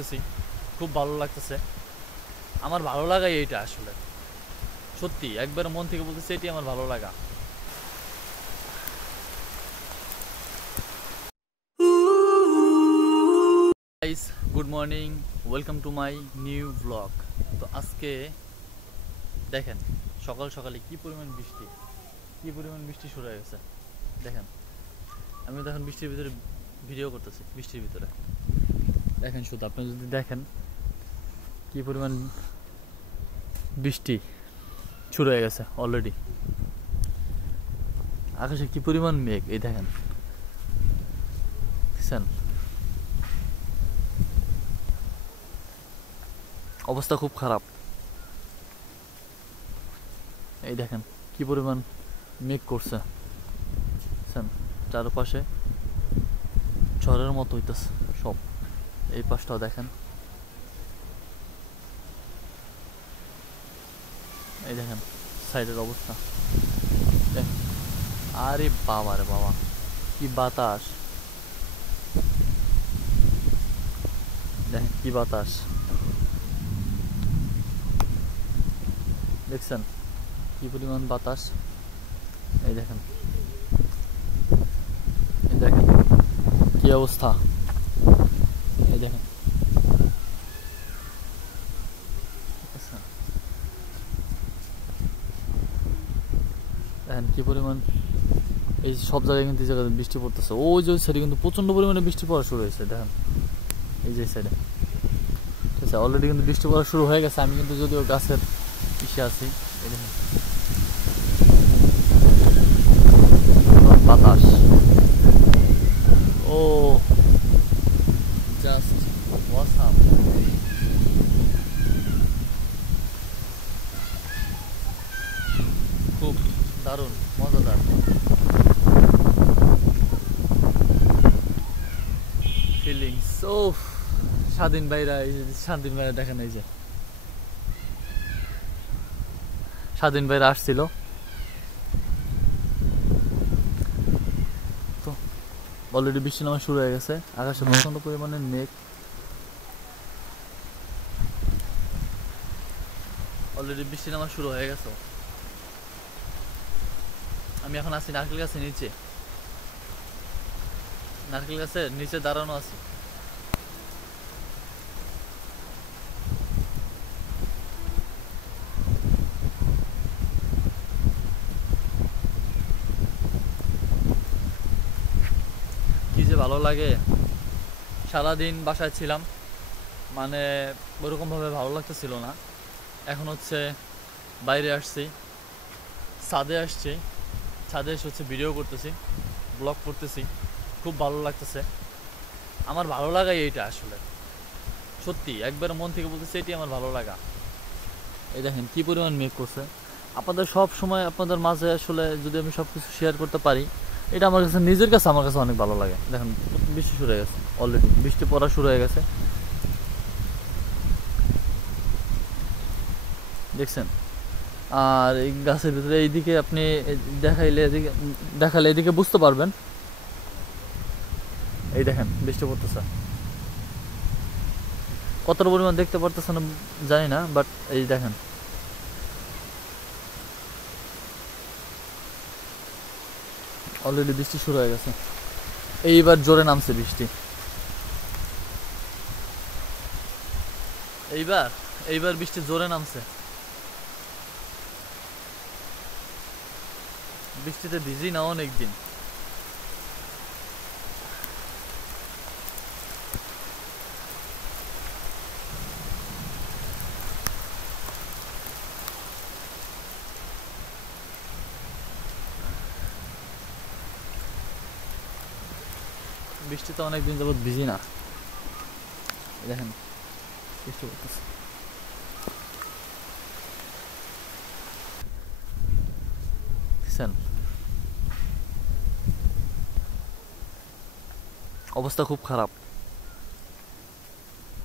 করতেছি, খুব ভালো লাগতেছে। আমার ভালো লাগাই এইটা আসলে, সত্যি একবার মন থেকে বলতেছি, এটি আমার ভালো লাগা। Guys, good morning, welcome to my new blog. তো আজকে দেখেন সকাল সকালে কি পরিমাণ বৃষ্টি শুরু হয়ে গেছে। দেখেন আমি তো এখন বৃষ্টির ভিতরে ভিডিও করতেছি, বৃষ্টির ভিতরে দেখেন, শুধু আপনি যদি দেখেন কি পরিমাণ বৃষ্টি শুরু হয়ে গেছে অলরেডি। আকাশে কি পরিমাণ মেঘ, এই দেখেন, দেখছেন? অবস্থা খুব খারাপ। এই দেখেন কি পরিমাণ মেঘ করছে, দেখছেন? চারপাশে ঝড়ের মতো হইতেছে সব। এই পাশটাও দেখেন, এই দেখেন সাইডের অবস্থা দেখেন। আরে বাবা রে বাবা, কি বাতাস, দেখেন কি বাতাস, দেখছেন কি পরিমাণ বাতাস। এই দেখেন, এই দেখেন কি অবস্থা, এই দেখেন, দেখেন কি পরিমাণ। এই সব জায়গায় কিন্তু জায়গায় বৃষ্টি পড়তেছে। ওই যে সাইডে কিন্তু প্রচন্ড পরিমাণে বৃষ্টি পড়া শুরু হয়েছে, দেখেন এই যে সাইডে, ঠিক আছে? অলরেডি কিন্তু বৃষ্টি পড়া শুরু হয়ে গেছে। আমি কিন্তু যদিও গাছের ইসে আছি, এই দেখেন বাতাস, ও জাস্ট ওয়াসাম। খুব দারুণ, মজাদার ফিলিংস। ও স্বাধীন ভাইরা, এই যে স্বাধীন ভাইরা দেখেন, এই যে স্বাধীন ভাইরা আসছিল। তো অলরেডি বৃষ্টি নামা শুরু হয়ে গেছে, আকাশে প্রচন্ড পরিমাণে মেঘ। অলরেডি বৃষ্টি নামা শুরু হয়ে গেছে। আমি এখন আছি নারকেল গাছের নিচে, নারকেল গাছের নিচে দাঁড়ানো আছি। কি যে ভালো লাগে। সারাদিন বাসায় ছিলাম, মানে ওরকমভাবে ভালো লাগতেছিল না। এখন হচ্ছে বাইরে আসছি, ছাদে আসছি, ছাদে এসে হচ্ছে ভিডিও করতেছি, ব্লগ করতেছি, খুব ভালো লাগতেছে। আমার ভালো লাগাই এইটা আসলে, সত্যি একবার মন থেকে বলতেছি, এটি আমার ভালো লাগা। এই দেখেন কি পরিমাণ মেঘ করছে। আপনাদের সব সময় আপনাদের মাঝে আসলে যদি আমি সব কিছু শেয়ার করতে পারি, এটা আমার কাছে নিজের কাছে আমার কাছে অনেক ভালো লাগে। দেখেন বৃষ্টি শুরু হয়ে গেছে, অলরেডি বৃষ্টি পড়া শুরু হয়ে গেছে, দেখছেন? আর এই গাছের ভিতরে এইদিকে আপনি দেখালে এদিকে বুঝতে পারবেন। এই দেখেন বৃষ্টি পড়তেছে, কতটা পরিমাণ দেখতে পারতেছেন জানি না, বাট এই দেখেন অলরেডি বৃষ্টি শুরু হয়ে গেছে। এইবার জোরে নামছে বৃষ্টি, এইবার বৃষ্টি জোরে নামছে। বৃষ্টিতে ভিজি না অনেকদিন। বৃষ্টিতে অনেকদিন যাবত ভিজি না, দেখেন বৃষ্টি পড়তেছে, দেখছেন? অবস্থা খুব খারাপ।